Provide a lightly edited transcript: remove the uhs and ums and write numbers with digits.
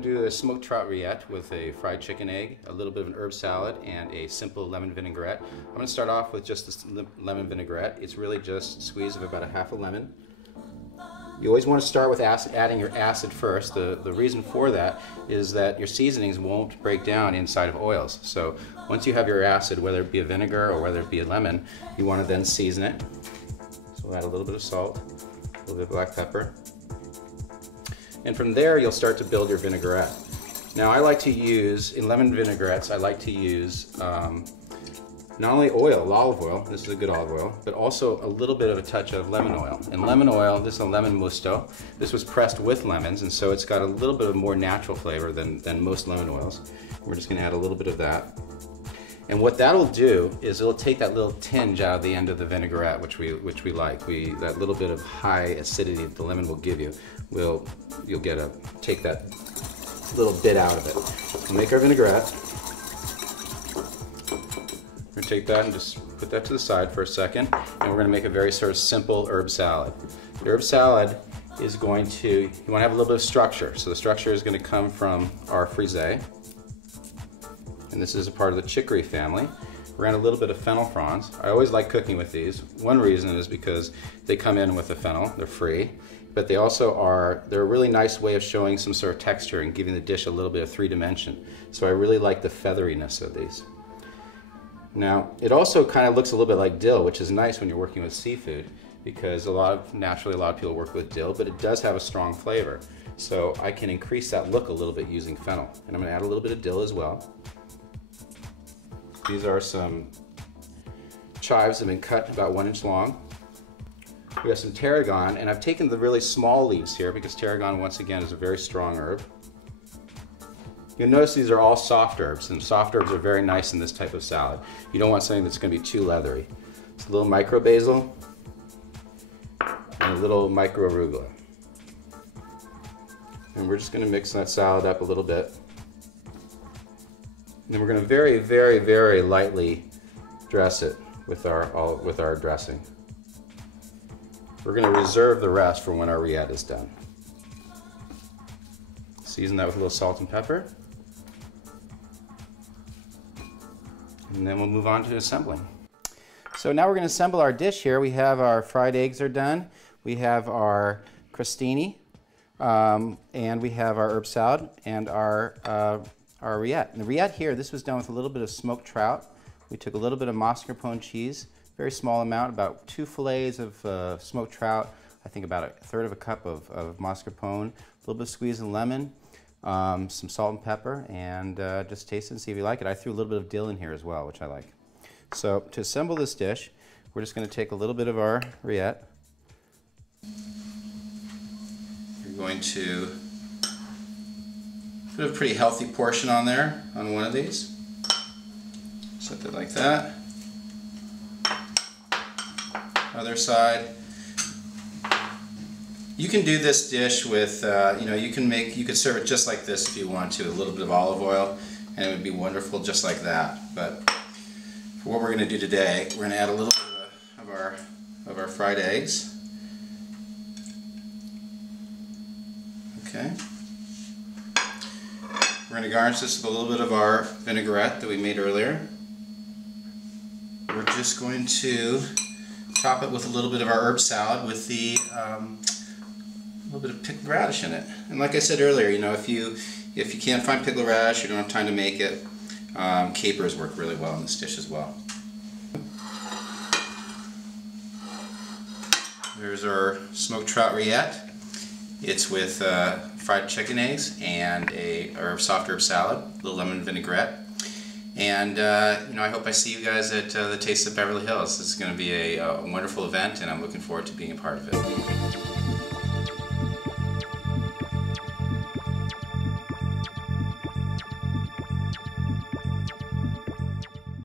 going to do a smoked trout rillette with a fried chicken egg, a little bit of an herb salad, and a simple lemon vinaigrette. I'm going to start off with just this lemon vinaigrette. It's really just a squeeze of about a half a lemon. You always want to start with adding your acid first. The reason for that is that your seasonings won't break down inside of oils. So once you have your acid, whether it be a vinegar or whether it be a lemon, you want to then season it. So we'll add a little bit of salt, a little bit of black pepper. And from there you'll start to build your vinaigrette. Now I like to use, in lemon vinaigrettes, I like to use not only oil, olive oil, this is a good olive oil, but also a little bit of a touch of lemon oil. And lemon oil, this is a lemon musto. This was pressed with lemons, and so it's got a little bit of more natural flavor than most lemon oils. We're just gonna add a little bit of that. And what that'll do is it'll take that little tinge out of the end of the vinaigrette, which we like. That little bit of high acidity that the lemon will give you, you'll take that little bit out of it. We'll make our vinaigrette. We're gonna take that and just put that to the side for a second, and we're gonna make a very sort of simple herb salad. The herb salad is going to, you wanna have a little bit of structure. So the structure is gonna come from our frisee, and this is a part of the chicory family. We're gonna add a little bit of fennel fronds. I always like cooking with these. One reason is because they come in with the fennel, they're free, but they're a really nice way of showing some sort of texture and giving the dish a little bit of three-dimension. So I really like the featheriness of these. Now, it also kind of looks a little bit like dill, which is nice when you're working with seafood, because naturally a lot of people work with dill, but it does have a strong flavor. So I can increase that look a little bit using fennel. And I'm gonna add a little bit of dill as well. These are some chives that have been cut about 1 inch long. We have some tarragon, and I've taken the really small leaves here because tarragon, once again, is a very strong herb. You'll notice these are all soft herbs, and soft herbs are very nice in this type of salad. You don't want something that's going to be too leathery. It's a little micro basil and a little micro arugula. And we're just going to mix that salad up a little bit. And then we're going to very, very, very lightly dress it with our dressing. We're going to reserve the rest for when our rillette is done. Season that with a little salt and pepper. And then we'll move on to assembling. So now we're going to assemble our dish here. We have our fried eggs are done. We have our crostini, and we have our herb salad and our rillette. And the rillette here, this was done with a little bit of smoked trout. We took a little bit of mascarpone cheese, very small amount, about 2 fillets of smoked trout, I think about 1/3 of a cup of mascarpone, a little bit of squeezed lemon, some salt and pepper, and just taste it and see if you like it. I threw a little bit of dill in here as well, which I like. So to assemble this dish, we're just going to take a little bit of our rillette. You're going to put a pretty healthy portion on there, on one of these. Set that like that. Other side. You can do this dish with, you could serve it just like this if you want to, a little bit of olive oil, and it would be wonderful just like that. But for what we're going to do today, we're going to add a little bit of our fried eggs. Okay. We're going to garnish this with a little bit of our vinaigrette that we made earlier. We're just going to top it with a little bit of our herb salad with the a little bit of pickled radish in it. And like I said earlier, if you can't find pickled radish, you don't have time to make it, capers work really well in this dish as well. There's our smoked trout rillette. It's with fried chicken eggs and a soft herb salad, a little lemon vinaigrette. And I hope I see you guys at the Taste of Beverly Hills. This is going to be a wonderful event, and I'm looking forward to being a part of it.